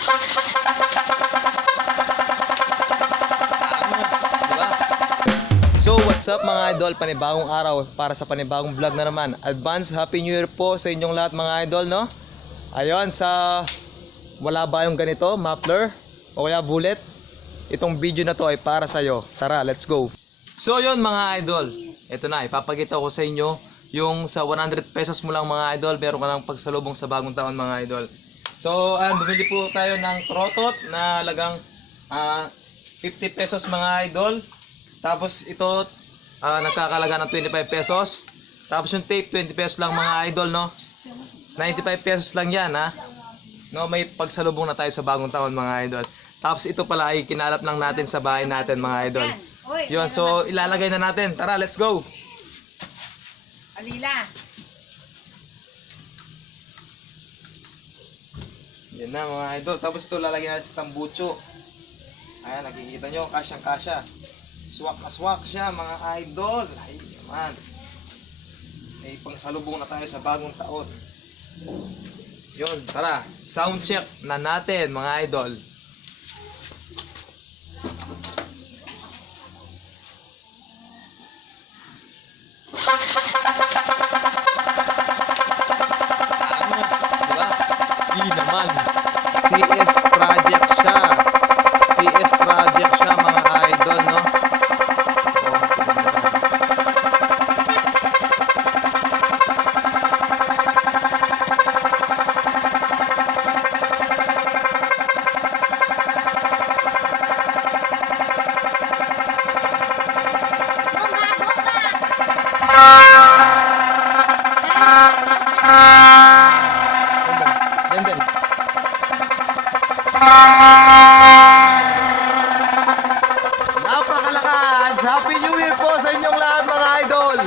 Diba? So what's up mga idol, panibagong araw para sa panibagong vlog na naman. Advance Happy New Year po sa inyong lahat mga idol, no? Ayun, sa wala ba yung ganito, muffler o kaya bullet, itong video na to ay para sa'yo. Tara, let's go. So yun mga idol, ito na, ipapakita ko sa inyo yung sa 100 pesos mo lang mga idol, meron ka ng pagsalubong sa bagong taon mga idol. So bumili po tayo ng trotot na lagang 50 pesos mga idol. Tapos ito nagkakalaga ng 25 pesos. Tapos yung tape 20 pesos lang mga idol, no? 95 pesos lang yan, ha? No, may pagsalubong na tayo sa bagong taon mga idol. Tapos ito pala ay kinalap lang natin sa bahay natin mga idol. Yun, so ilalagay na natin. Tara, let's go. Alila. Yan na mga idol. Tapos ito lalagyan natin sa tambucho. Ayan, nakikita nyo, kasyang kasya. Swak na swak siya mga idol. Ay naman. May pangsalubong na tayo sa bagong taon. Yun, tara. Sound check na natin mga idol. Diba? Di naman. CS project siya. CS project siya mga idol, no? Yan. Napakalakas! Happy New Year po sa inyong lahat mga idol!